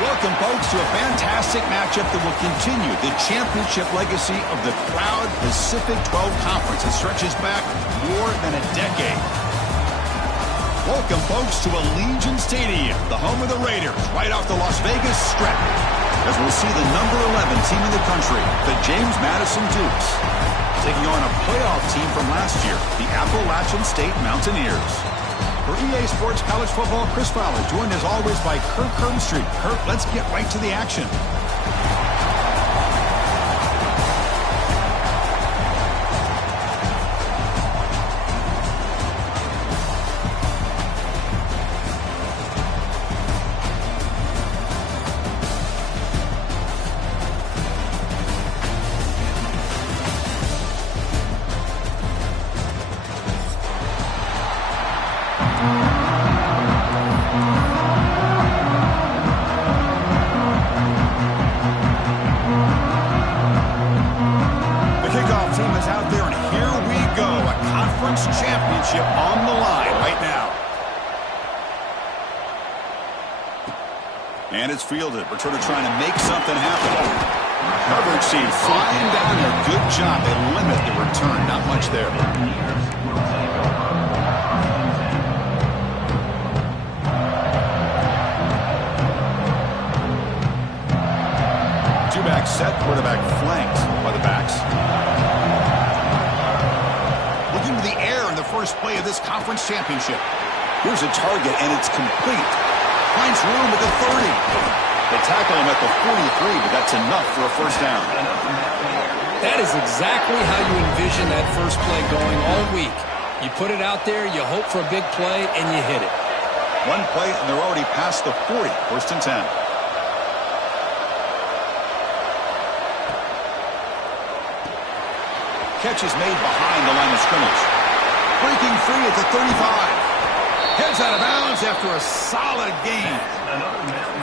Welcome, folks, to a fantastic matchup that will continue the championship legacy of the proud Pacific 12 Conference. It stretches back more than a decade. Welcome, folks, to Allegiant Stadium, the home of the Raiders, right off the Las Vegas Strip, as we'll see the number 11 team in the country, the James Madison Dukes, taking on a playoff team from last year, the Appalachian State Mountaineers. For EA Sports College Football, Chris Fowler, joined as always by Kirk Herbstreit. Kirk, let's get right to the action. Championship on the line right now. And it's fielded. Returner trying to make something happen. Coverage team flying down there. Good job. They limit the return. Not much there. Two-back set. Quarterback flanked by the backs. Looking to the air in the first play of this conference championship. Here's a target, and it's complete. Finds room at the 30. They tackle him at the 43, but that's enough for a first down. That is exactly how you envision that first play going all week. You put it out there, you hope for a big play, and you hit it. One play, and they're already past the 40. First and 10. Catch is made behind the line of scrimmage. Breaking free at the 35. Heads out of bounds after a solid game.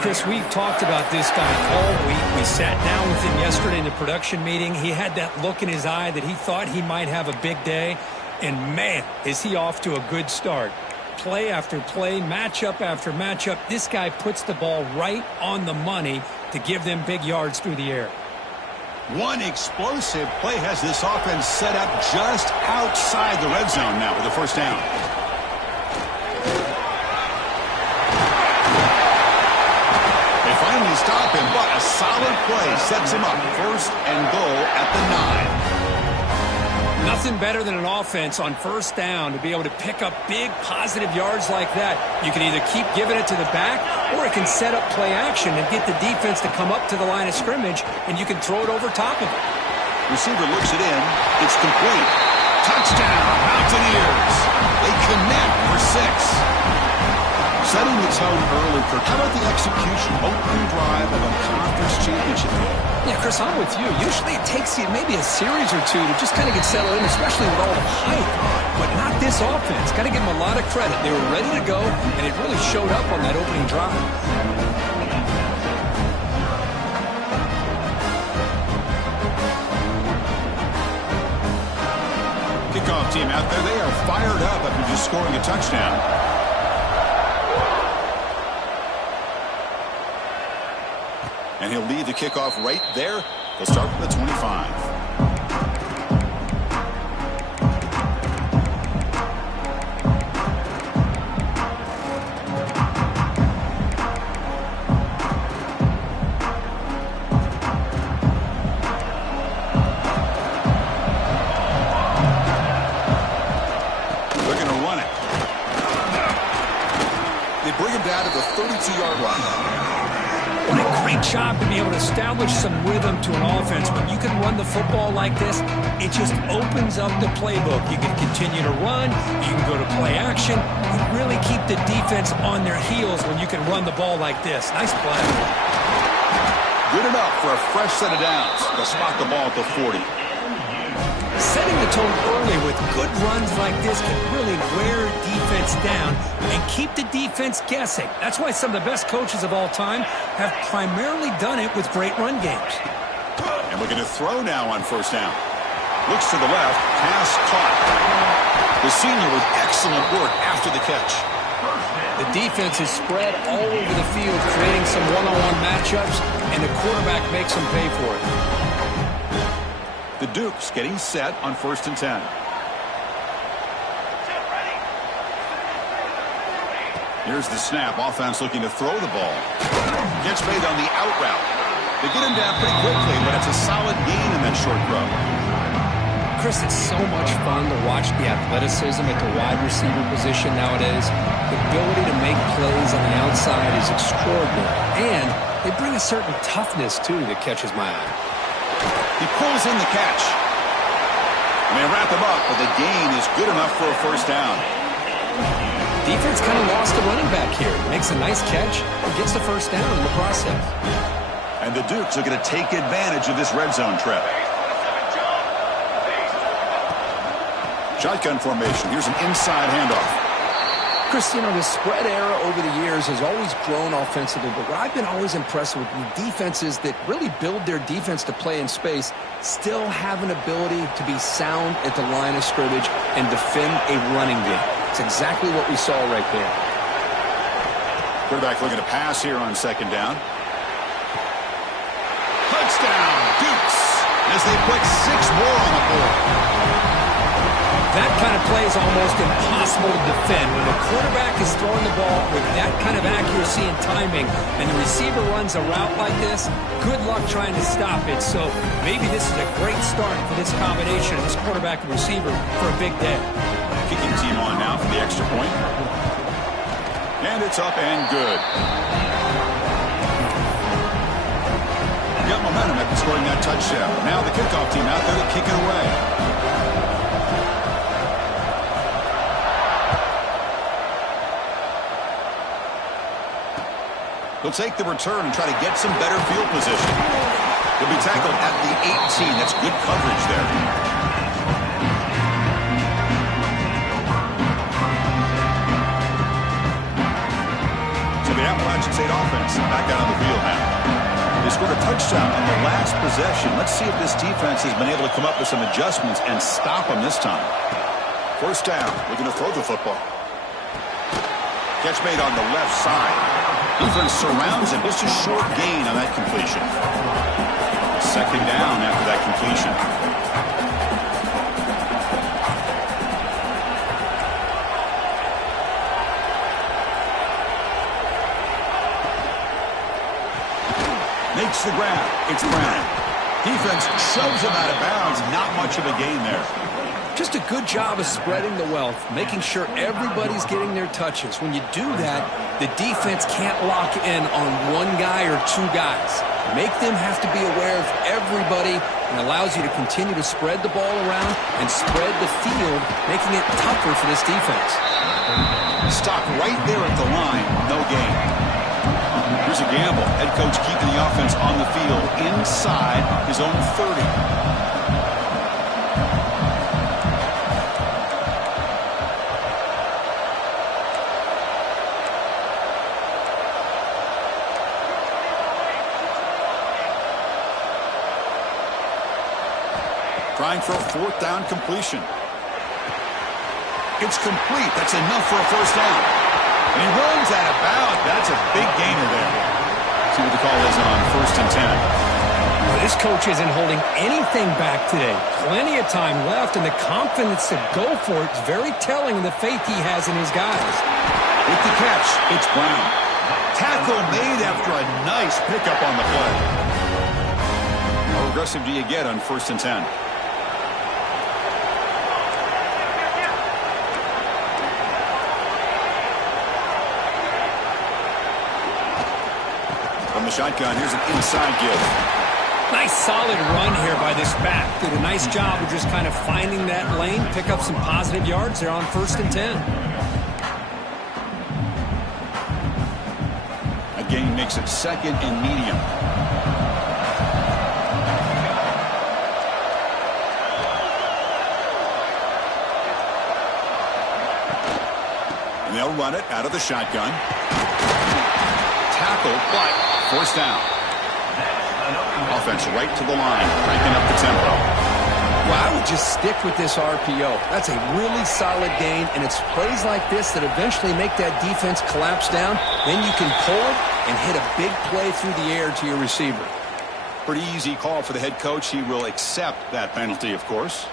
Chris, we've talked about this guy all week. We sat down with him yesterday in the production meeting. He had that look in his eye that he thought he might have a big day. And, man, is he off to a good start. Play after play, matchup after matchup. This guy puts the ball right on the money to give them big yards through the air. One explosive play has this offense set up just outside the red zone now with the first down. They finally stop him, but a solid play sets him up. First and goal at the 9. Nothing better than an offense on first down to be able to pick up big positive yards like that. You can either keep giving it to the back, or it can set up play action and get the defense to come up to the line of scrimmage, and you can throw it over top of it. Receiver looks it in. It's complete. Touchdown, Mountaineers. They connect for 6. Setting the tone early, Kirk. How about the execution? Opening drive of a conference championship game. Yeah, Chris, I'm with you. Usually it takes you maybe a series or two to just kind of get settled in, especially with all the hype. But not this offense. Got to give them a lot of credit. They were ready to go, and it really showed up on that opening drive. Kickoff team out there. They are fired up after just scoring a touchdown. And he'll lead the kickoff right there. They'll start from the 25. They're going to run it. They bring him down to the 32-yard line. What a Great job to be able to establish some rhythm to an offense. When you can run the football like this, it just opens up the playbook. You can continue to run. You can go to play action. You really keep the defense on their heels when you can run the ball like this. Nice play. Good enough for a fresh set of downs. They'll spot the ball at the 40. Setting the tone early with good runs like this can really wear defense down and keep the defense guessing. That's why some of the best coaches of all time have primarily done it with great run games. And we're going to throw now on first down. Looks to the left. Pass caught. The senior with excellent work after the catch. The defense is spread all over the field, creating some one-on-one matchups, and the quarterback makes them pay for it. The Dukes getting set on 1st and 10. Here's the snap. Offense looking to throw the ball. Gets made on the out route. They get him down pretty quickly, but it's a solid gain in that short throw. Chris, it's so much fun to watch the athleticism at the wide receiver position nowadays. The ability to make plays on the outside is extraordinary, and they bring a certain toughness, too, that catches my eye. He pulls in the catch. And they wrap him up, but the gain is good enough for a first down. Defense kind of lost the running back here. Makes a nice catch and gets the first down in the process. And the Dukes are going to take advantage of this red zone trap. Shotgun formation. Here's an inside handoff. Chris, you know, the spread era over the years has always grown offensively, but what I've been always impressed with the defenses that really build their defense to play in space still have an ability to be sound at the line of scrimmage and defend a running game. It's exactly what we saw right there. Quarterback looking to pass here on 2nd down. Touchdown, Dukes, as they put 6 more on the board. That kind of play is almost impossible to defend. When the quarterback is throwing the ball with that kind of accuracy and timing, and the receiver runs a route like this, good luck trying to stop it. So maybe this is a great start for this combination, this quarterback and receiver, for a big day. Kicking team on now for the extra point. And it's up and good. Got momentum after scoring that touchdown. Now the kickoff team out there to kick it away. He'll take the return and try to get some better field position. He'll be tackled at the 18. That's good coverage there. So the Appalachian State offense back out on the field now. They scored a touchdown on the last possession. Let's see if this defense has been able to come up with some adjustments and stop them this time. First down. We're going to throw the football. Catch made on the left side. Defense surrounds him. Just a short gain on that completion. 2nd down after that completion. Makes the grab. It's Brown. Defense shoves him out of bounds. Not much of a gain there. Just a good job of spreading the wealth, making sure everybody's getting their touches. When you do that, the defense can't lock in on one guy or 2 guys. Make them have to be aware of everybody, and allows you to continue to spread the ball around and spread the field, making it tougher for this defense. Stop right there at the line. No gain. Here's a gamble. Head coach keeping the offense on the field inside his own 30. Trying for a 4th down completion. It's complete. That's enough for a first down. And he runs out of bounds. That's a big gainer there. See what the call is on 1st and 10. Well, this coach isn't holding anything back today. Plenty of time left, and the confidence to go for it is very telling of the faith he has in his guys. With the catch, it's Brown. Tackle made after a nice pickup on the play. How aggressive do you get on 1st and 10? shotgun. Here's an inside give. Nice solid run here by this back. Did a nice job of just kind of finding that lane, pick up some positive yards there on 1st and 10. A gain makes it 2nd and medium. And they'll run it out of the shotgun. Tackle, but forced down. Offense right to the line, cranking up the tempo. Well, I would just stick with this RPO. That's a really solid gain, and it's plays like this that eventually make that defense collapse down. Then you can pull it and hit a big play through the air to your receiver. Pretty easy call for the head coach. He will accept that penalty, of course.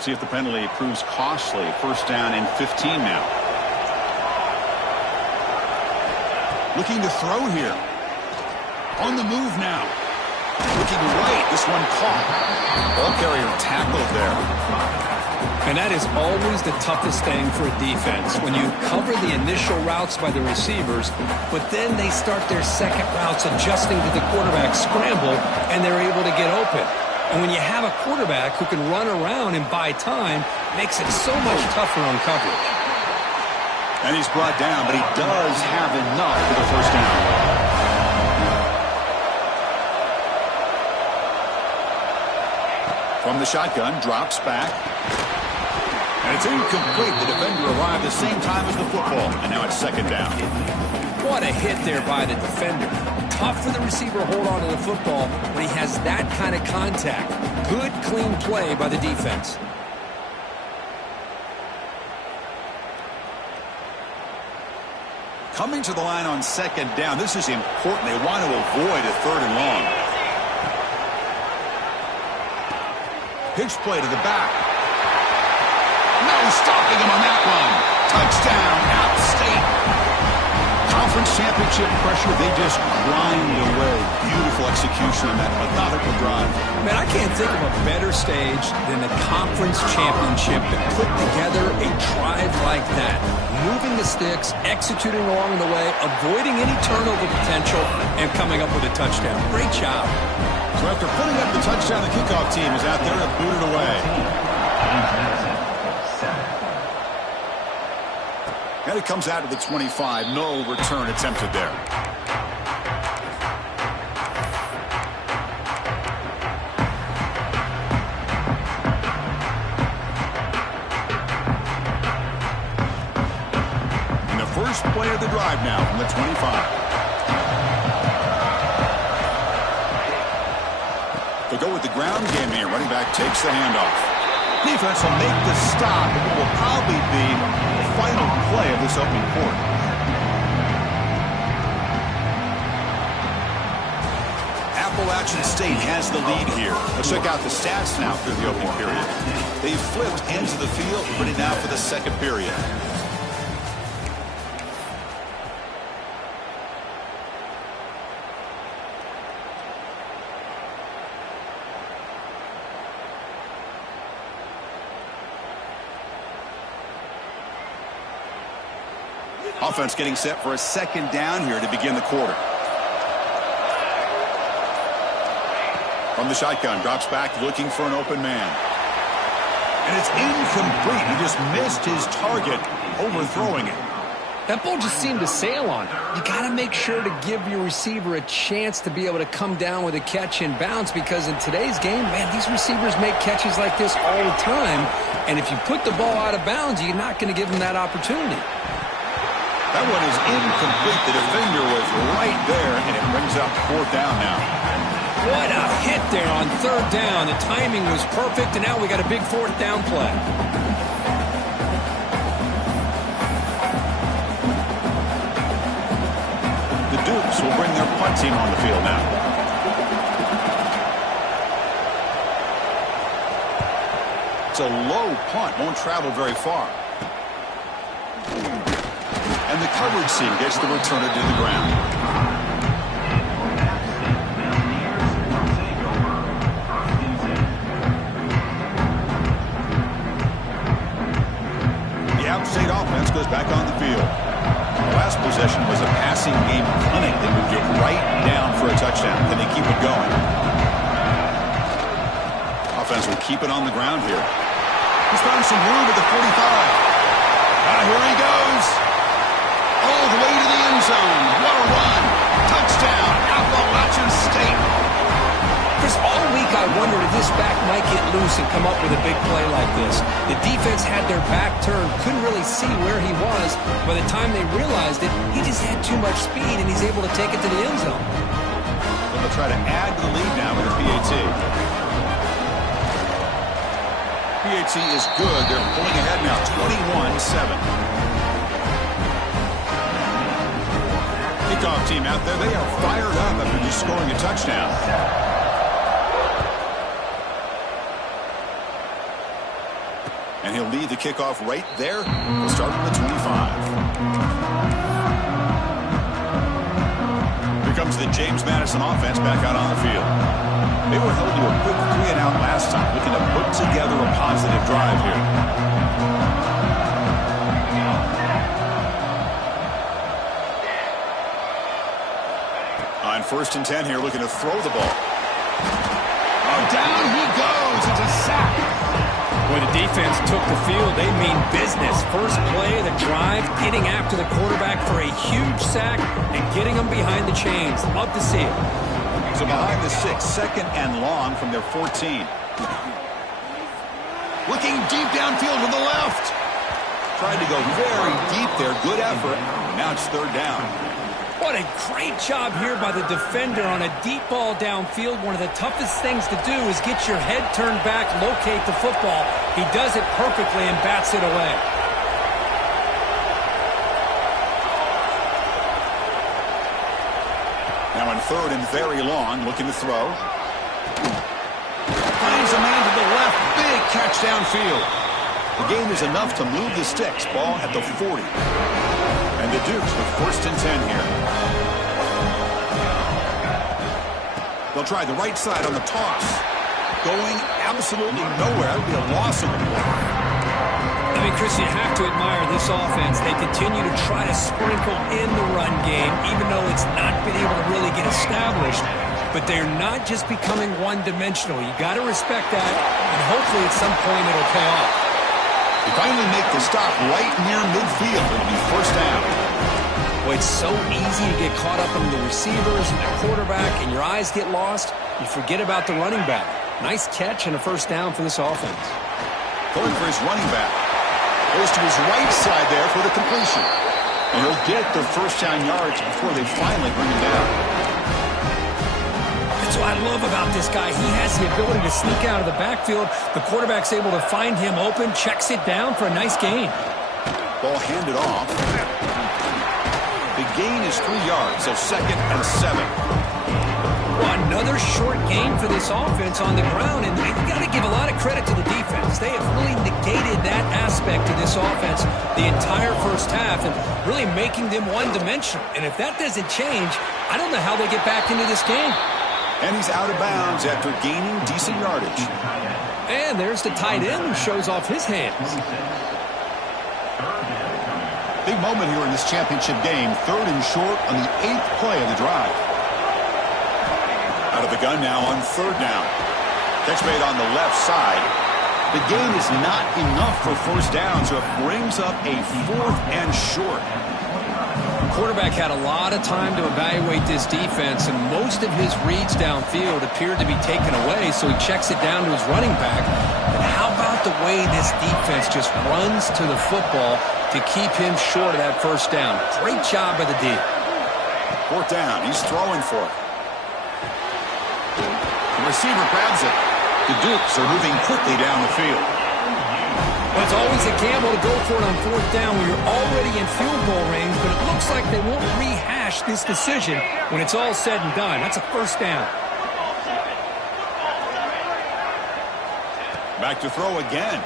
See if the penalty proves costly. 1st down and 15 now. Looking to throw here. On the move now. Looking right. This one caught. Ball carrier tackled there. And that is always the toughest thing for a defense. When you cover the initial routes by the receivers, but then they start their second routes adjusting to the quarterback scramble, and they're able to get open. And when you have a quarterback who can run around and buy time, makes it so much tougher on coverage. And he's brought down, but he does have enough for the 1st down. From the shotgun, drops back. And it's incomplete. The defender arrived the same time as the football. And now it's 2nd down. What a hit there by the defender. Tough for the receiver to hold on to the football when he has that kind of contact. Good, clean play by the defense. Coming to the line on 2nd down. This is important. They want to avoid a 3rd and long. Pitch play to the back. No stopping him on that one. Touchdown, App State. Conference championship pressure, they just grind away. Beautiful execution on that methodical drive. Man, I can't think of a better stage than the conference championship to put together a drive like that. Moving the sticks, executing along the way, avoiding any turnover potential, and coming up with a touchdown. Great job. So after putting up the touchdown, the kickoff team is out there to boot it away. And it comes out to the 25. No return attempted there. And the first play of the drive now from the 25. They'll go with the ground game here. Running back takes the handoff. Defense will make the stop. It will probably be the final play of this opening quarter. Appalachian State has the lead here. Let's check out the stats now through the opening period. They've flipped into the field, ready now for the 2nd period. Offense getting set for a 2nd down here to begin the quarter. From the shotgun, drops back looking for an open man. And it's incomplete. He just missed his target, overthrowing it. That ball just seemed to sail on it. You got to make sure to give your receiver a chance to be able to come down with a catch and bounce, because in today's game, man, these receivers make catches like this all the time. And if you put the ball out of bounds, you're not going to give them that opportunity. That one is incomplete. The defender was right there, and it brings up 4th down now. What a hit there on 3rd down. The timing was perfect, and now we got a big 4th down play. The Dukes will bring their punt team on the field now. It's a low punt, won't travel very far. And the coverage team gets the returner to the ground. goes back on the field. The last possession was a passing game clinic. They moved it right down for a touchdown. Can they keep it going? Offense will keep it on the ground here. He's found some room at the 45. Here he goes. All the way to the end zone. What a run. Touchdown, Appalachian State. Chris, all week I wondered if this back might get loose and come up with a big play like this. The defense had their back turned, couldn't really see where he was. By the time they realized it, he just had too much speed, and he's able to take it to the end zone. They'll try to add to the lead now with a PAT. PAT is good. They're pulling ahead now, 21-7. Kickoff team out there, they are fired up after just scoring a touchdown. And he'll lead the kickoff right there. We'll start from the 25. Here comes the James Madison offense back out on the field. They were held to a quick 3-and-out last time, looking to put together a positive drive here. On 1st and 10 here, looking to throw the ball. Oh, down he goes. It's a sack. When the defense took the field, they mean business. First play of the drive, getting after the quarterback for a huge sack and getting him behind the chains. Love to see it. So behind the 6, 2nd and long from their 14. Looking deep downfield with the left. Tried to go very deep there. Good effort. Now it's 3rd down. What a great job here by the defender on a deep ball downfield. One of the toughest things to do is get your head turned back, locate the football. He does it perfectly and bats it away. Now in 3rd and very long, looking to throw. Finds a man to the left. Big catch downfield. The gain is enough to move the sticks. Ball at the 40. And the Dukes with 1st and 10 here. They'll try the right side on the toss. Going absolutely nowhere. That would be a loss of the play. I mean, Chris, you have to admire this offense. They continue to try to sprinkle in the run game, even though it's not been able to really get established. But they're not just becoming one-dimensional. You got to respect that, and hopefully at some point it'll pay off. They finally make the stop right near midfield. It'll be 1st down. Well, it's so easy to get caught up in the receivers and the quarterback, and your eyes get lost. You forget about the running back. Nice catch and a 1st down for this offense. Going for his running back. Goes to his right side there for the completion. And he'll get the 1st down yards before they finally bring him down. That's what I love about this guy. He has the ability to sneak out of the backfield. The quarterback's able to find him open, checks it down for a nice gain. Ball handed off. The gain is 3 yards, so 2nd and 7. Well, another short gain for this offense on the ground, and you got to give a lot of credit to the defense. They have really negated that aspect of this offense the entire 1st half and really making them one-dimensional. And if that doesn't change, I don't know how they get back into this game. And he's out of bounds after gaining decent yardage. And there's the tight end who shows off his hands. Big moment here in this championship game. 3rd and short on the 8th play of the drive. Out of the gun now on 3rd down. Catch made on the left side. The gain is not enough for 1st down, so it brings up a 4th and short. The quarterback had a lot of time to evaluate this defense, and most of his reads downfield appeared to be taken away, so he checks it down to his running back. And how about the way this defense just runs to the football to keep him short of that 1st down? Great job by the D. 4th down. He's throwing for it. The receiver grabs it. The Dukes are moving quickly down the field. Well, it's always a gamble to go for it on 4th down when you're already in field goal range, but it looks like they won't rehash this decision when it's all said and done. That's a 1st down. Back to throw again.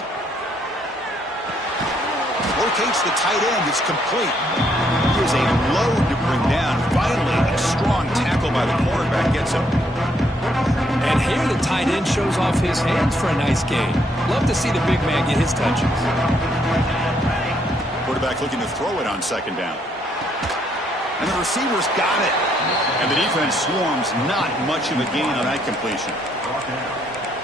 Locates the tight end. It's complete. Here's a load to bring down. Finally, a strong tackle by the quarterback gets him. And here the tight end shows off his hands for a nice gain. Love to see the big man get his touches. Quarterback looking to throw it on second down. And the receivers got it. And the defense swarms. Not much of a gain on that completion.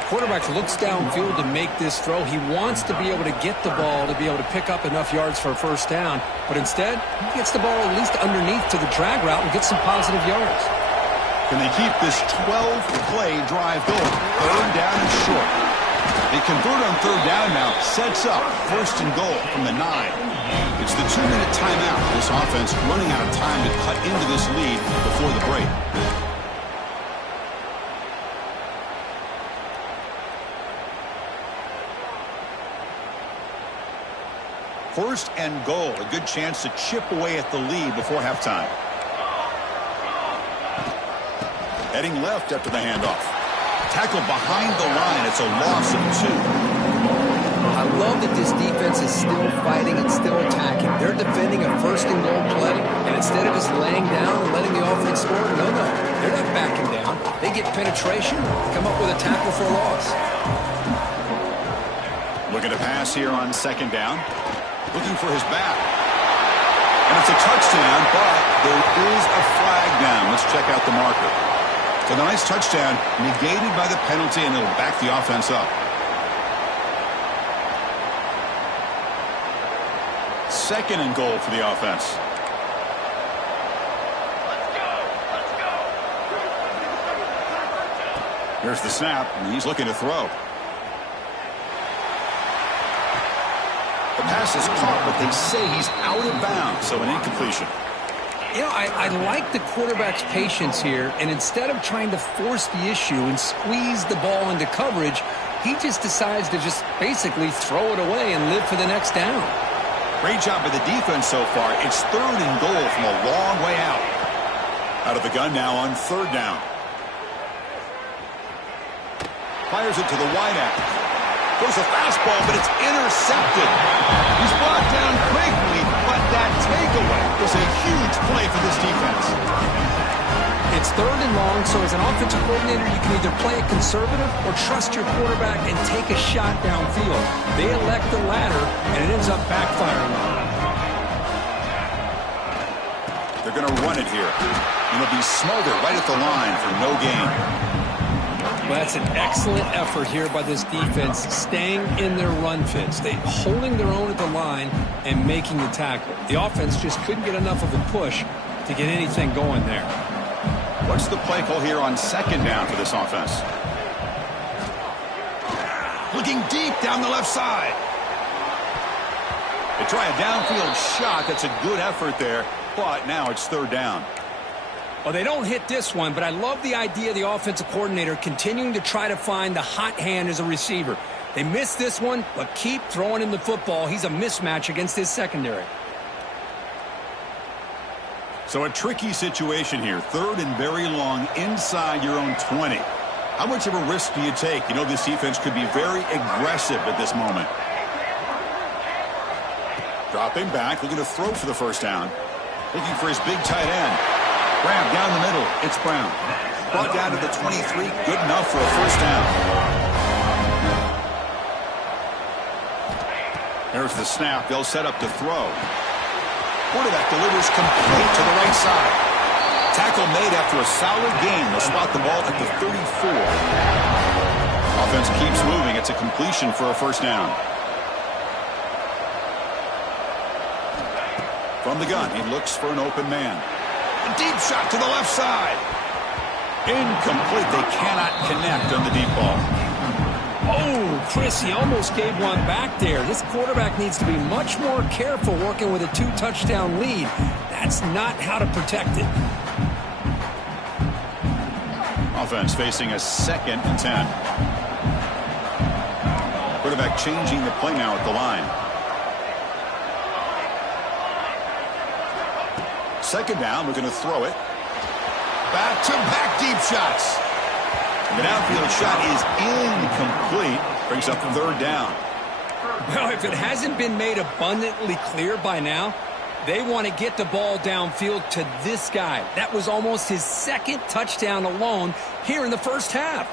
Quarterback looks downfield to make this throw. He wants to be able to get the ball to be able to pick up enough yards for a first down. But instead, he gets the ball at least underneath to the drag route and gets some positive yards. Can they keep this 12-play drive going? Third down and short. They convert on third down now. Sets up first and goal from the 9. It's the 2-minute timeout. This offense running out of time to cut into this lead before the break. First and goal. A good chance to chip away at the lead before halftime. Heading left after the handoff. Tackle behind the line. It's a loss of 2. I love that this defense is still fighting and still attacking. They're defending a first and goal play, and instead of just laying down and letting the offense score, no. They're not backing down. They get penetration, come up with a tackle for a loss. Looking to pass here on second down. Looking for his back. And it's a touchdown, but there is a flag down. Let's check out the marker. So the nice touchdown negated by the penalty, and it'll back the offense up. Second and goal for the offense. Here's the snap, and he's looking to throw. The pass is caught, but they say he's out of bounds, so an incompletion. You know, I like the quarterback's patience here, and instead of trying to force the issue and squeeze the ball into coverage, he just decides to just basically throw it away and live for the next down. Great job by the defense so far. It's third and goal from a long way out. Out of the gun now on third down. Fires it to the wideout. Goes a fastball, but it's intercepted. He's brought down quickly, but that takeaway was a huge play for this defense. It's third and long, so as an offensive coordinator, you can either play it conservative or trust your quarterback and take a shot downfield. They elect the latter, and it ends up backfiring on them. They're going to run it here. And it'll be smothered right at the line for no gain. Well, that's an excellent effort here by this defense, staying in their run fits. They holding their own at the line and making the tackle. The offense just couldn't get enough of a push to get anything going there. What's the play call here on second down for this offense? Looking deep down the left side. They try a downfield shot. That's a good effort there, but now it's third down. Well, they don't hit this one, but I love the idea of the offensive coordinator continuing to try to find the hot hand as a receiver. They missed this one, but keep throwing him the football. He's a mismatch against his secondary. So a tricky situation here. Third and very long inside your own 20. How much of a risk do you take? You know this defense could be very aggressive at this moment. Dropping back, looking to throw for the first down. Looking for his big tight end. Grab down the middle. It's Brown. Brought down to the 23. Good enough for a first down. There's the snap. They'll set up to throw. Quarterback delivers complete to the right side. Tackle made after a solid gain. They'll spot the ball at the 34. Offense keeps moving. It's a completion for a first down. From the gun, he looks for an open man. A deep shot to the left side. Incomplete. They cannot connect on the deep ball. Oh, Chris, he almost gave one back there. This quarterback needs to be much more careful working with a 2-touchdown lead. That's not how to protect it. Offense facing a second and 10. Quarterback changing the play now at the line. Second down, we're going to throw it. Back-to-back deep shots. The downfield shot is incomplete. Brings up third down. Well, if it hasn't been made abundantly clear by now, they want to get the ball downfield to this guy. That was almost his second touchdown alone here in the first half.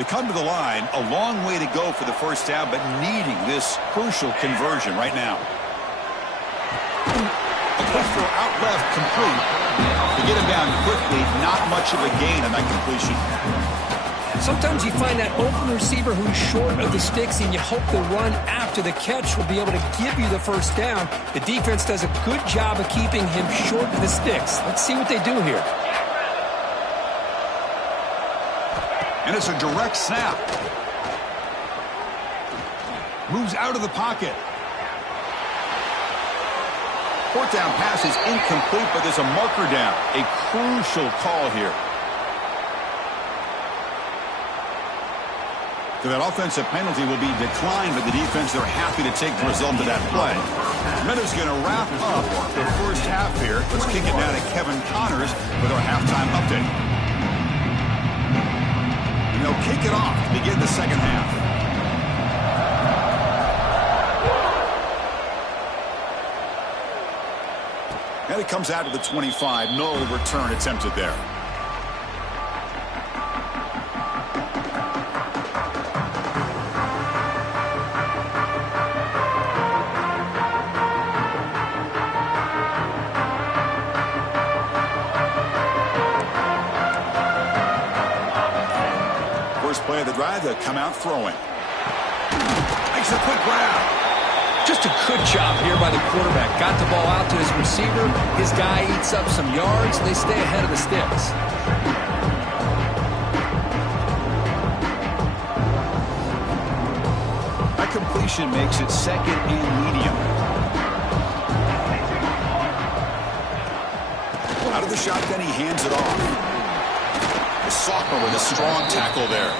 They come to the line, a long way to go for the first down, but needing this crucial conversion right now. A quick throw out left, complete. They get him down quickly, not much of a gain on that completion. Sometimes you find that open receiver who's short of the sticks, and you hope the run after the catch will be able to give you the first down. The defense does a good job of keeping him short of the sticks. Let's see what they do here. And it's a direct snap. Moves out of the pocket. Fourth down pass is incomplete, but there's a marker down. A crucial call here. So that offensive penalty will be declined by the defense. They're happy to take the result of that play. Meadows going to wrap up the first half here. Let's kick it down to Kevin Connors with our halftime update. And they'll kick it off to begin the second half. And it comes out to the 25. No return attempted there. First play of the drive, they'll come out throwing. Makes a quick grab. Just a good job here by the quarterback. Got the ball out to his receiver. His guy eats up some yards. They stay ahead of the sticks. That completion makes it second and medium. Out of the shotgun, he hands it off. The sophomore with a strong tackle there.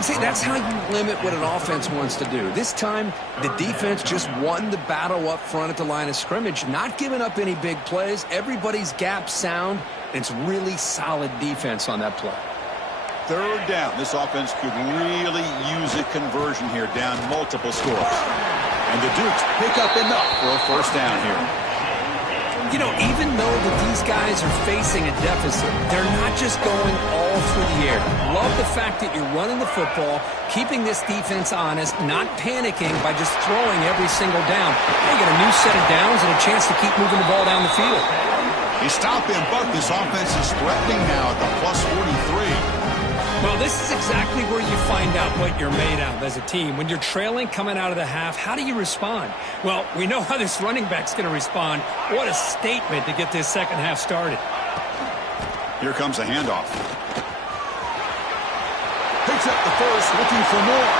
See, that's how you limit what an offense wants to do. This time, the defense just won the battle up front at the line of scrimmage, not giving up any big plays. Everybody's gap sound. It's really solid defense on that play. Third down. This offense could really use a conversion here, down multiple scores. And the Dukes pick up enough for a first down here. You know, even though that these guys are facing a deficit, they're not just going all through the air. Love the fact that you're running the football, keeping this defense honest, not panicking by just throwing every single down. They get a new set of downs and a chance to keep moving the ball down the field. He stopped him, but this offense is threatening now at the plus 43. Well, this is exactly where you find out what you're made of as a team. When you're trailing coming out of the half, how do you respond? Well, we know how this running back's going to respond. What a statement to get this second half started. Here comes a handoff. Picks up the first, looking for more.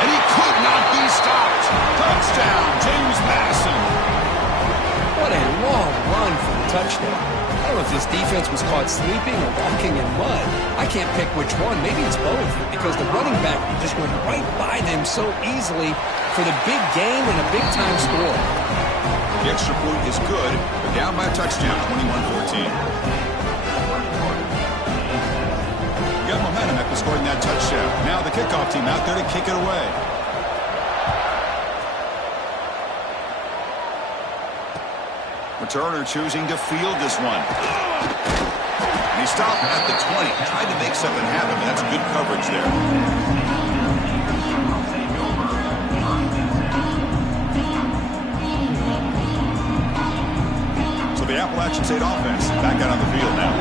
And he could not be stopped. Touchdown, James Madison. What a long run for the touchdown. I don't know if this defense was caught sleeping or walking in mud. I can't pick which one. Maybe it's both, because the running back just went right by them so easily for the big gain and a big-time score. The extra point is good, but down by a touchdown, 21-14. Got momentum after scoring that touchdown. Now the kickoff team out there to kick it away. Returner choosing to field this one. And he stopped at the 20. Tried to make something happen, but that's good coverage there. So the Appalachian State offense back out on the field now.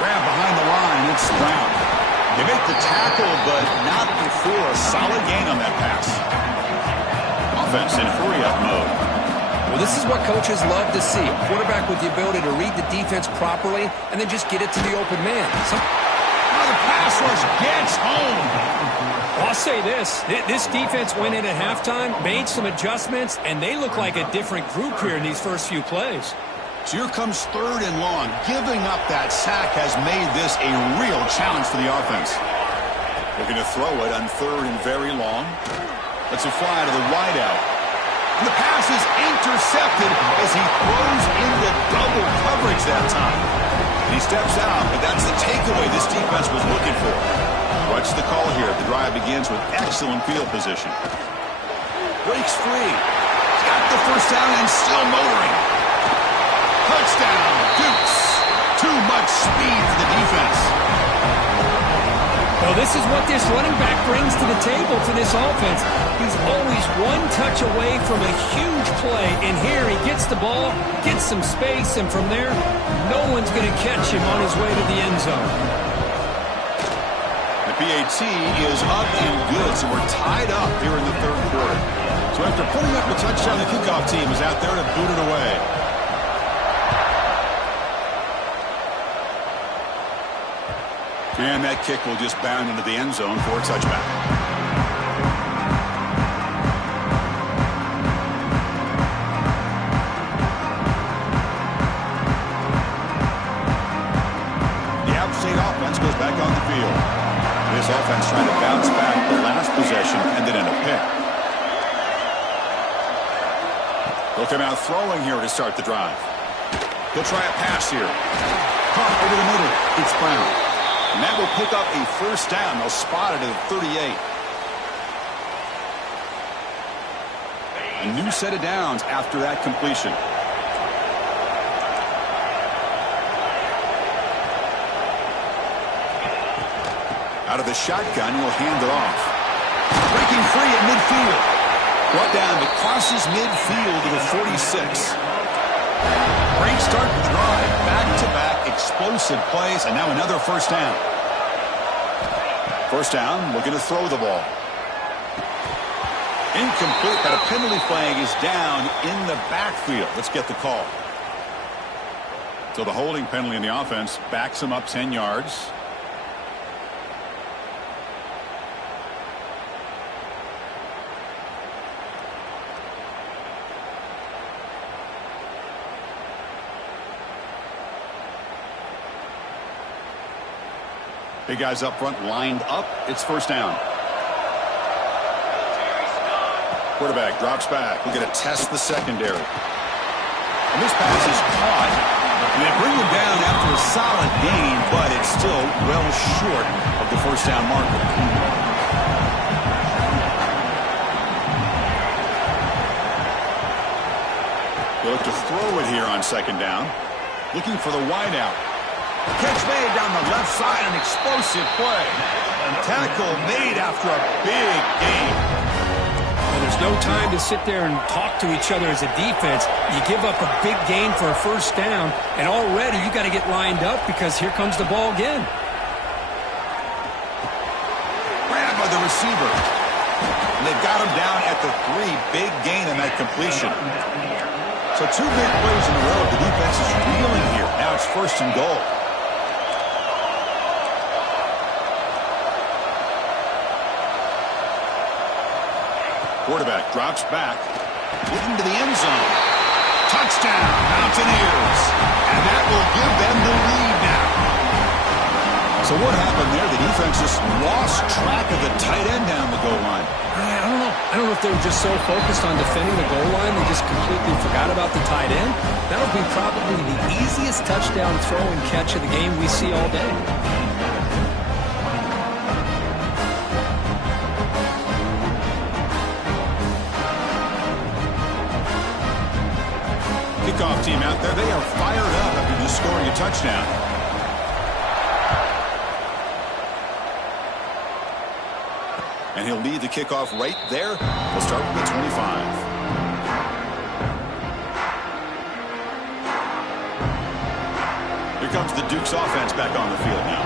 Grab behind the line. It's Brown. They make the tackle, but not before a solid gain on that pass. Offense in hurry-up mode. Well, this is what coaches love to see. A quarterback with the ability to read the defense properly and then just get it to the open man. The pass rush gets home. Well, I'll say this. This defense went in at halftime, made some adjustments, and they look like a different group here in these first few plays. So here comes third and long. Giving up that sack has made this a real challenge for the offense. Looking to throw it on third and very long. Lets it fly to the wideout. And the pass is intercepted as he throws into double coverage that time. And he steps out, but that's the takeaway this defense was looking for. Watch the call here. The drive begins with excellent field position. Breaks free. He's got the first down and still motoring. Touchdown, Dukes. Too much speed for the defense. Well, this is what this running back brings to the table for this offense. He's always one touch away from a huge play. And here he gets the ball, gets some space, and from there, no one's going to catch him on his way to the end zone. The PAT is up and good, so we're tied up here in the third quarter. So after putting up a touchdown, the kickoff team is out there to boot it away. And that kick will just bound into the end zone for a touchback. The App State offense goes back on the field. This offense trying to bounce back. The last possession ended in a pick. They'll come out throwing here to start the drive. He'll try a pass here. Caught over the middle. It's Brown. And that will pick up a first down. They'll spot it at 38. A new set of downs after that completion. Out of the shotgun, will hand it off. Breaking free at midfield. Brought down to crosses midfield to the 46. Great start to the drive. Back-to-back explosive plays, and now another first down. First down, looking to throw the ball. Incomplete, but a penalty flag is down in the backfield. Let's get the call. So the holding penalty in the offense backs him up 10 yards. Big guys up front lined up. It's first down. Quarterback drops back. We're going to test the secondary. And this pass is caught. And they bring him down after a solid gain, but it's still well short of the first down marker. They look to throw it here on second down. Looking for the wideout. Catch made down the left side, an explosive play. And tackle made after a big gain. Well, there's no time to sit there and talk to each other as a defense. You give up a big gain for a first down, and already you got to get lined up because here comes the ball again. Grabbed by the receiver. And they've got him down at the 3. Big gain in that completion. So 2 big plays in a row. The defense is reeling here. Now it's first and goal. Quarterback drops back, into the end zone. Touchdown, Mountaineers. And that will give them the lead now. So what happened there? The defense just lost track of the tight end down the goal line. I don't know. I don't know if they were just so focused on defending the goal line they just completely forgot about the tight end. That'll be probably the easiest touchdown throw and catch of the game we see all day. Kickoff team out there, they are fired up after just scoring a touchdown. And he'll lead the kickoff right there. We'll start with the 25. Here comes the Dukes offense back on the field now.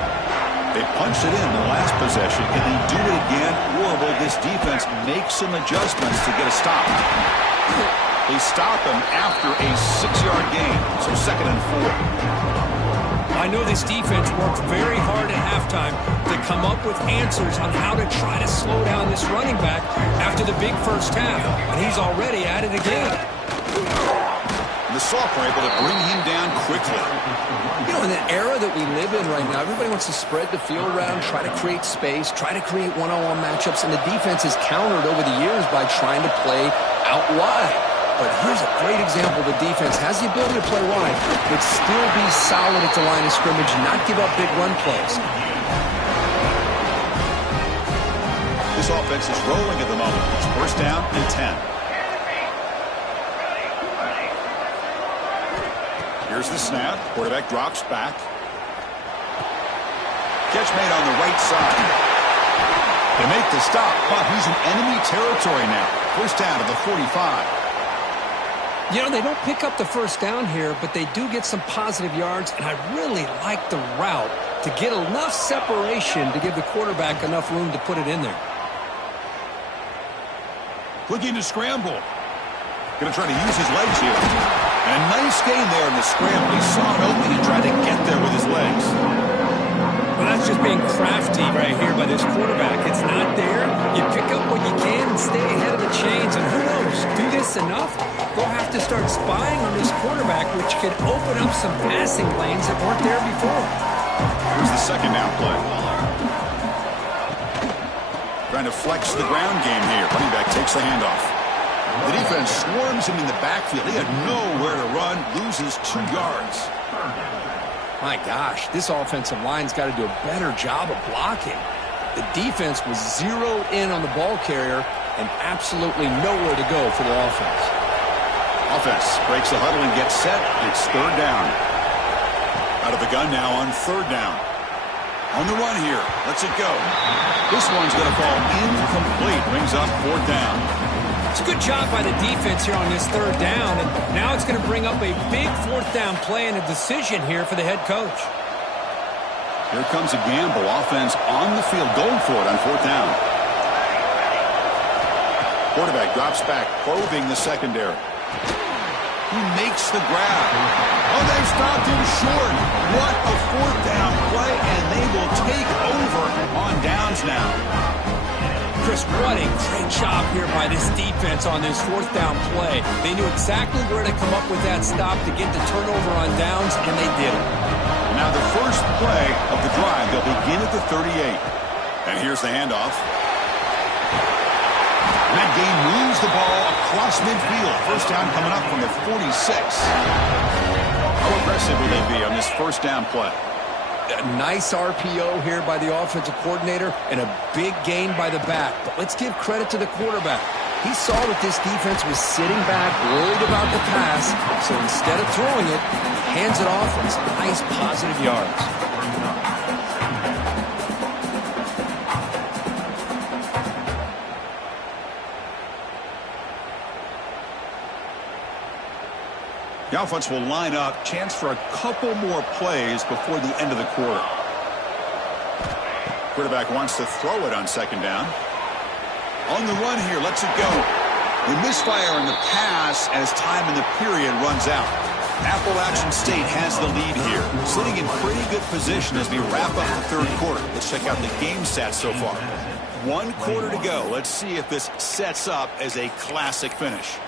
They punched it in the last possession, and they do it again. Horrible. This defense makes some adjustments to get a stop. They stop him after a 6-yard gain, so 2nd and 4. I know this defense worked very hard at halftime to come up with answers on how to try to slow down this running back after the big first half, and he's already at it again. And the Soft were able to bring him down quickly. You know, in the era that we live in right now, everybody wants to spread the field around, try to create space, try to create one-on-one matchups, and the defense has countered over the years by trying to play out wide. But here's a great example. The defense has the ability to play wide, but still be solid at the line of scrimmage, not give up big run plays. This offense is rolling at the moment. It's first down and 10. Here's the snap. Quarterback drops back. Catch made on the right side. They make the stop, but he's in enemy territory now. First down to the 45. You know, they don't pick up the first down here, but they do get some positive yards, and I really like the route to get enough separation to give the quarterback enough room to put it in there. Looking to scramble. Going to try to use his legs here. And a nice gain there in the scramble. He saw an opening and tried to get there with his legs. Well, that's just being crafty right here by this quarterback. It's not there. You pick up what you can and stay ahead of the chains. And who knows, do this enough, they'll have to start spying on this quarterback, which could open up some passing lanes that weren't there before. Here's the second down play. Trying to flex the ground game here. Running back takes the handoff. The defense swarms him in the backfield. He had nowhere to run, loses 2 yards. My gosh, this offensive line's got to do a better job of blocking. The defense was zeroed in on the ball carrier and absolutely nowhere to go for the offense. Offense breaks the huddle and gets set. It's third down. Out of the gun now on third down. On the run here. Lets it go. This one's going to fall incomplete. Brings up fourth down. It's a good job by the defense here on this third down, and now it's going to bring up a big fourth down play and a decision here for the head coach. Here comes a gamble. Offense on the field, going for it on fourth down. Quarterback drops back, probing the secondary. He makes the grab. Oh, they stopped him short. What a fourth down play, and they will take over on downs now. Chris, what a great job here by this defense on this fourth down play. They knew exactly where to come up with that stop to get the turnover on downs, and they did it. Now the first play of the drive, they'll begin at the 38. And here's the handoff. That game moves the ball across midfield. First down coming up from the 46. How aggressive will they be on this first down play? A nice RPO here by the offensive coordinator and a big gain by the back. But let's give credit to the quarterback. He saw that this defense was sitting back, worried about the pass, so instead of throwing it, he hands it off with some nice positive yards. The offense will line up. Chance for a couple more plays before the end of the quarter. Quarterback wants to throw it on second down. On the run here, lets it go. They misfire in the pass as time in the period runs out. Appalachian State has the lead here, sitting in pretty good position as we wrap up the third quarter. Let's check out the game stats so far. 1 quarter to go. Let's see if this sets up as a classic finish.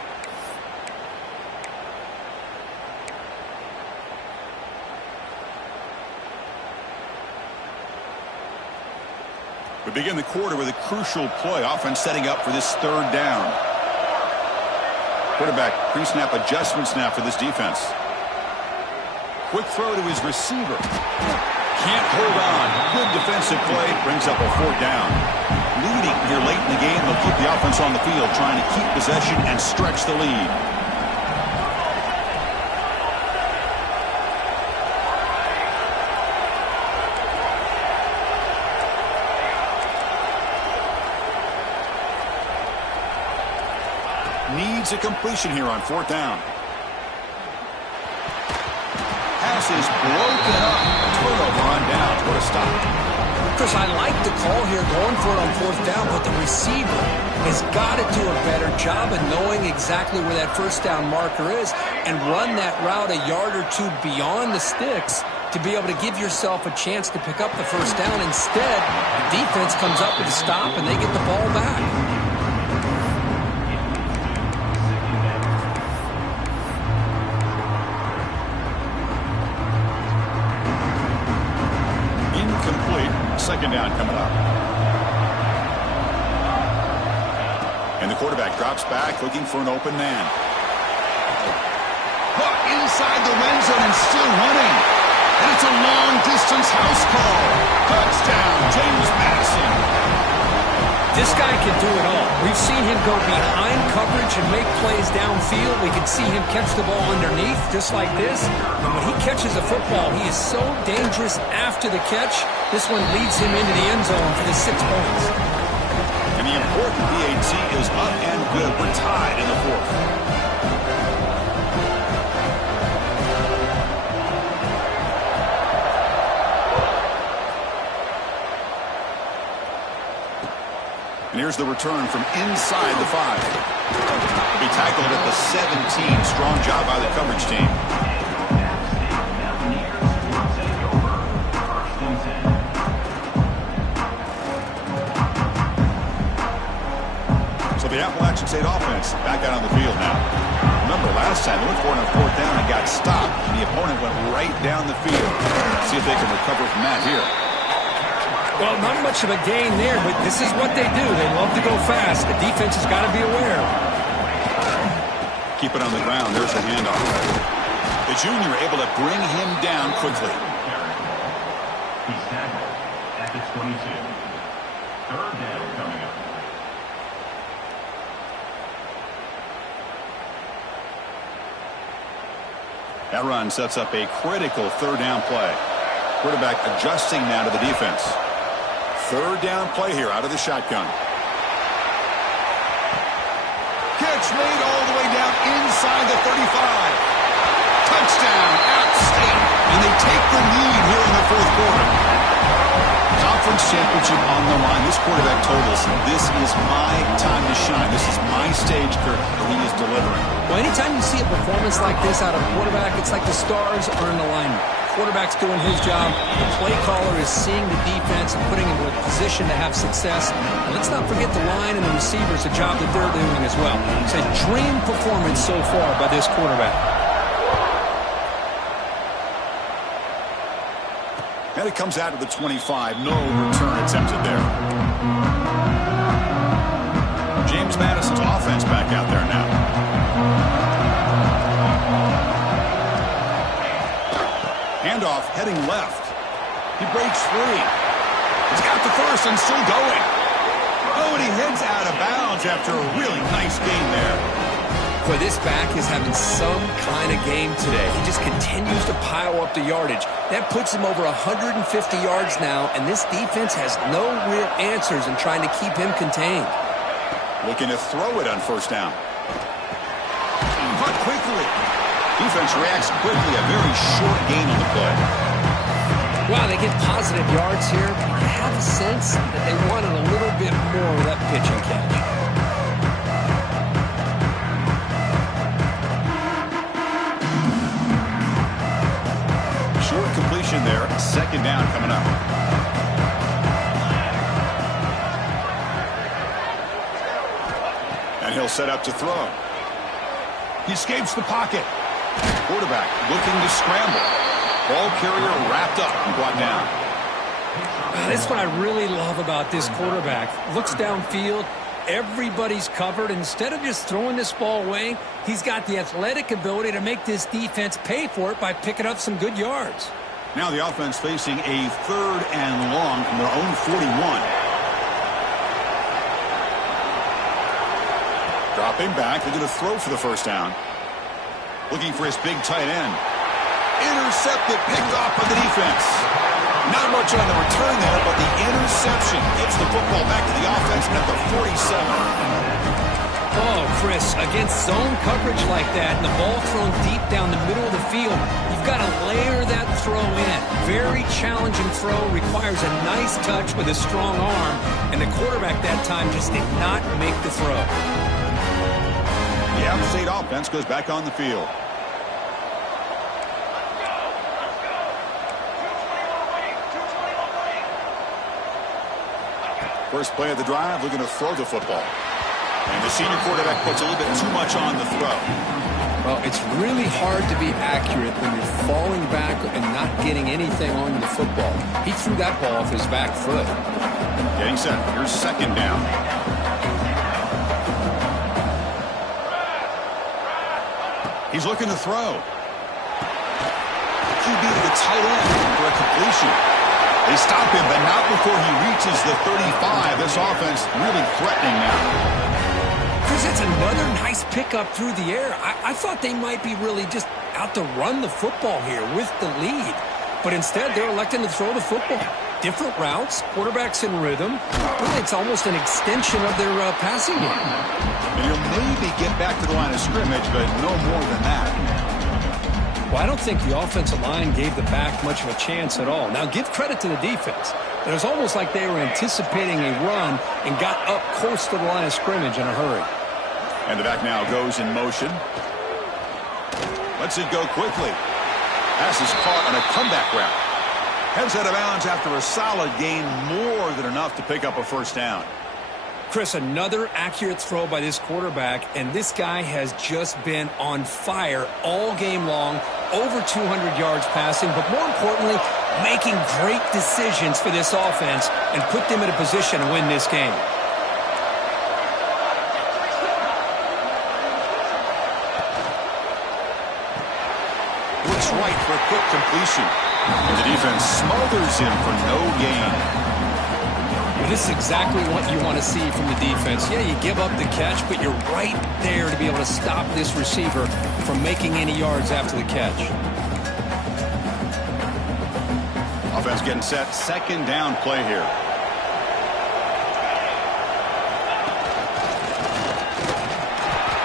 We begin the quarter with a crucial play. Offense setting up for this third down. Quarterback pre-snap adjustments now for this defense. Quick throw to his receiver. Can't hold on. Good defensive play. Brings up a fourth down. Leading here late in the game. They'll keep the offense on the field, trying to keep possession and stretch the lead. Needs a completion here on fourth down. Pass is broken up. Turnover on downs. What a stop. Chris, I like the call here going for it on fourth down, but the receiver has got to do a better job of knowing exactly where that first down marker is and run that route a yard or two beyond the sticks to be able to give yourself a chance to pick up the first down. Instead, the defense comes up with a stop and they get the ball back. Second down coming up. And the quarterback drops back, looking for an open man. Caught inside the red zone and still running. And it's a long-distance house call. Touchdown, James Madison. This guy can do it all. We've seen him go behind coverage and make plays downfield. We can see him catch the ball underneath, just like this. And when he catches a football, he is so dangerous after the catch. This one leads him into the end zone for the 6 points. And the important PAT is up and good. We're tied in the fourth. And here's the return from inside the 5. He'll be tackled at the 17. Strong job by the coverage team. So the Appalachian State offense back out on the field now. Remember, last time they went for it on 4th down and got stopped. And the opponent went right down the field. See if they can recover from that here. Well, not much of a gain there, but this is what they do. They love to go fast. The defense has got to be aware. Keep it on the ground. There's the handoff. The junior able to bring him down quickly. He's tackled at the 22. 3rd down coming up. That run sets up a critical 3rd down play. Quarterback adjusting now to the defense. 3rd down play here out of the shotgun. Catch made all the way down inside the 35. Touchdown, App State. And they take the lead here in the 4th quarter. Conference championship on the line. This quarterback told us, this is my time to shine. This is my stage, Kurt, and he is delivering. Well, anytime you see a performance like this out of a quarterback, it's like the stars are in alignment. Quarterback's doing his job. The play caller is seeing the defense and putting him in a position to have success. And let's not forget the line and the receivers, the job that they're doing as well. It's a dream performance so far by this quarterback. And it comes out of the 25. No return attempted there. James Madison's offense back out there now. Handoff heading left. He breaks free. He's got the first and still going. Oh, and he heads out of bounds after a really nice game there. Boy, this back is having some kind of game today. He just continues to pile up the yardage. That puts him over 150 yards now, and this defense has no real answers in trying to keep him contained. Looking to throw it on 1st down. Caught quickly. Defense reacts quickly. A very short gain on the play. Wow, they get positive yards here. I have a sense that they wanted a little bit more of that pitch and catch. Short completion there. 2nd down coming up. And he'll set up to throw. He escapes the pocket. Quarterback looking to scramble. Ball carrier wrapped up and brought down. That's what I really love about this quarterback. Looks downfield. Everybody's covered. Instead of just throwing this ball away, he's got the athletic ability to make this defense pay for it by picking up some good yards. Now the offense facing a 3rd and long from their own 41. Dropping back. They're going to throw for the 1st down. Looking for his big tight end. Intercepted, picked off by the defense. Not much on the return there, but the interception gets the football back to the offense at the 47. Oh, Chris, against zone coverage like that and the ball thrown deep down the middle of the field, you've got to layer that throw in. Very challenging throw, requires a nice touch with a strong arm, and the quarterback that time just did not make the throw. The App State offense goes back on the field. First play of the drive, looking to throw the football. And the senior quarterback puts a little bit too much on the throw. Well, it's really hard to be accurate when you're falling back and not getting anything on the football. He threw that ball off his back foot. Getting set. Here's 2nd down. He's looking to throw. QB to the tight end for a completion. They stop him, but not before he reaches the 35. This offense really threatening now. Chris, it's another nice pickup through the air. I thought they might be really just out to run the football here with the lead. But instead, they're electing to throw the football. Different routes, quarterbacks in rhythm. Really, it's almost an extension of their passing game. And he'll maybe get back to the line of scrimmage, but no more than that. Well, I don't think the offensive line gave the back much of a chance at all. Now, give credit to the defense. It was almost like they were anticipating a run and got up close to the line of scrimmage in a hurry. And the back now goes in motion. Lets it go quickly. Pass is caught on a comeback route. Heads out of bounds after a solid gain, more than enough to pick up a first down. Chris, another accurate throw by this quarterback, and this guy has just been on fire all game long, over 200 yards passing, but more importantly, making great decisions for this offense and put them in a position to win this game. Looks right for a quick completion, and the defense smothers him for no gain. Well, this is exactly what you want to see from the defense. Yeah, you give up the catch, but you're right there to be able to stop this receiver from making any yards after the catch. Offense getting set. Second down play here.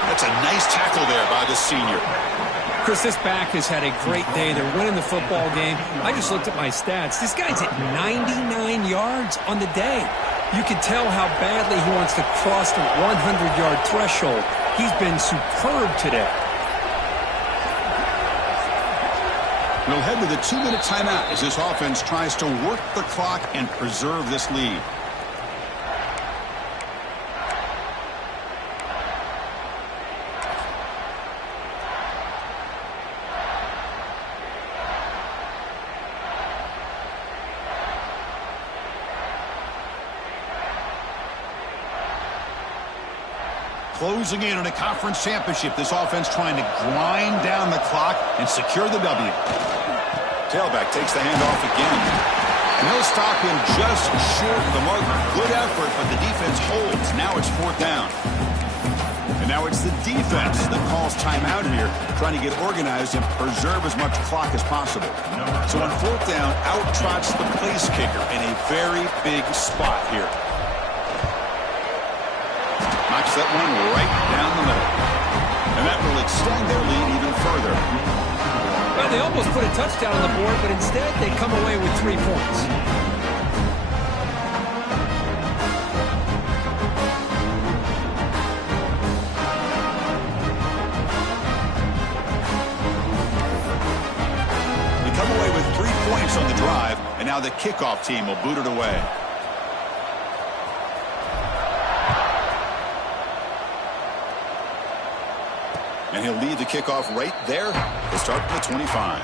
That's a nice tackle there by the senior. Chris, this back has had a great day. They're winning the football game. I just looked at my stats. This guy's at 99 yards on the day. You can tell how badly he wants to cross the 100-yard threshold. He's been superb today. We'll head to the 2-minute timeout as this offense tries to work the clock and preserve this lead. Closing in on a conference championship, this offense trying to grind down the clock and secure the W. Tailback takes the handoff again. And he'll stop him just short of the mark. Good effort, but the defense holds. Now it's fourth down. And now it's the defense that calls timeout here, trying to get organized and preserve as much clock as possible. So on fourth down, out trots the place kicker in a very big spot here. Knocks that one right down the middle. And that will extend their lead even further. Well, they almost put a touchdown on the board, but instead they come away with 3 points. They come away with 3 points on the drive, and now the kickoff team will boot it away. And he'll lead the kickoff right there. He'll start from the 25.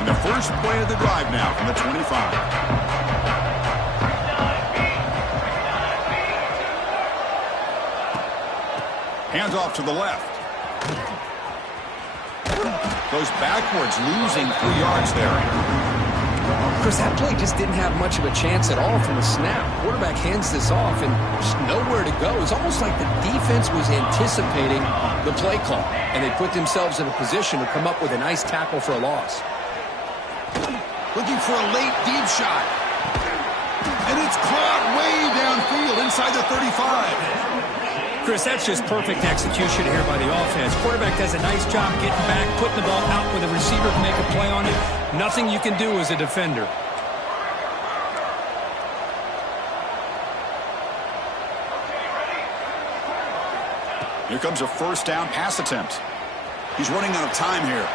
And the first play of the drive now from the 25. Hands off to the left. Goes backwards, losing 3 yards there. Chris, that play just didn't have much of a chance at all from the snap. Quarterback hands this off and just nowhere to go. It's almost like the defense was anticipating the play call, and they put themselves in a position to come up with a nice tackle for a loss. Looking for a late deep shot. And it's caught way downfield inside the 35. Chris, that's just perfect execution here by the offense. Quarterback does a nice job getting back, putting the ball out where the receiver can make a play on it. Nothing you can do as a defender. Here comes a first down pass attempt. He's running out of time here.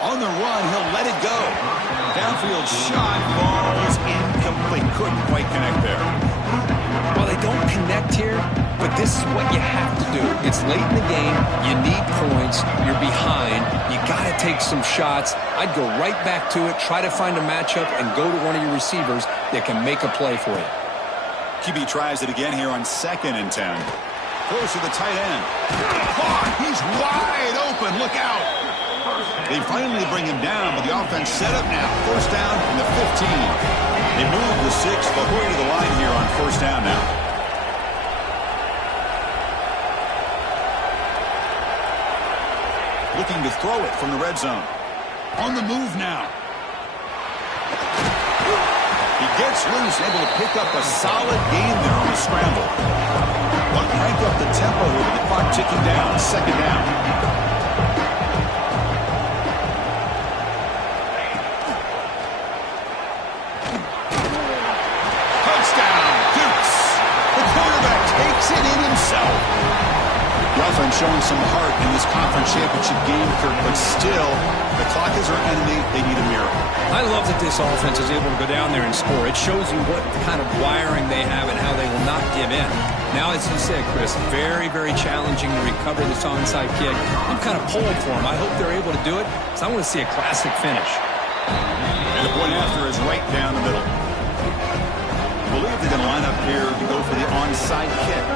On the run, he'll let it go. Downfield shot falls incomplete. Couldn't quite connect there. Well, they don't connect here, but this is what you have to do. It's late in the game. You need points. You're behind. You got to take some shots. I'd go right back to it, try to find a matchup, and go to one of your receivers that can make a play for you. QB tries it again here on 2nd and 10. Throws to the tight end. Caught. He's wide open. Look out. They finally bring him down, but the offense set up now. First down from the 15. They move the 6. They'll hurry to the line here on first down now. Looking to throw it from the red zone. On the move now. He gets loose, able to pick up a solid gain there on the scramble. Want to crank up the tempo here with the clock ticking down. Second down. Touchdown, Dukes. The quarterback takes it in himself. The offense showing some heart in this conference championship game, Kirk, but still, the clock is our enemy. They need a miracle. I love that this offense is able to go down there and score. It shows you what kind of wiring they have and how they will not give in. Now, as you said, Chris, very, very challenging to recover this onside kick. I'm kind of pulling for them. I hope they're able to do it, because I want to see a classic finish. And the point after is right down the middle. I believe they're going to line up here to go for the onside kick.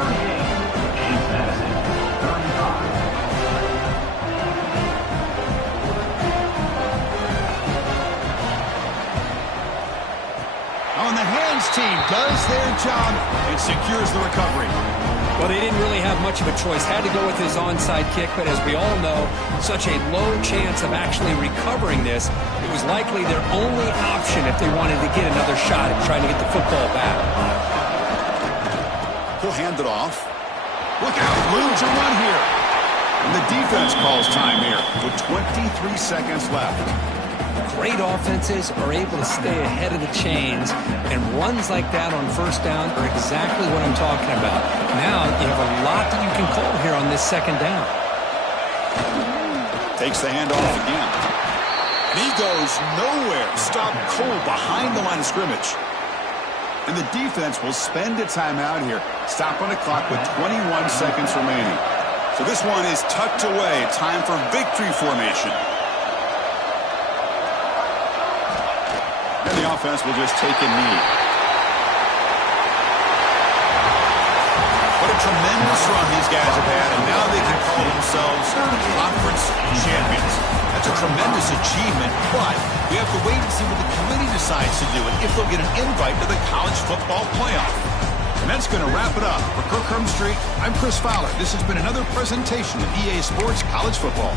On the hands team does their job and secures the recovery. Well, they didn't really have much of a choice. Had to go with his onside kick, but as we all know, such a low chance of actually recovering this. It was likely their only option if they wanted to get another shot at trying to get the football back. He'll hand it off. Look out, lose a run here. And the defense calls time here with 23 seconds left. Great offenses are able to stay ahead of the chains, and runs like that on first down are exactly what I'm talking about. Now you have a lot that you can call here on this second down. Takes the handoff again. And he goes nowhere. Stopped cold behind the line of scrimmage. And the defense will spend a timeout here. Stop on the clock with 21 seconds remaining. So this one is tucked away. Time for victory formation. And the offense will just take a knee. What a tremendous run these guys have had, and now they can call themselves conference champions. That's a tremendous achievement, but we have to wait and see what the committee decides to do and if they'll get an invite to the college football playoff. And that's going to wrap it up. For Kirk Street, I'm Chris Fowler. This has been another presentation of EA Sports College Football.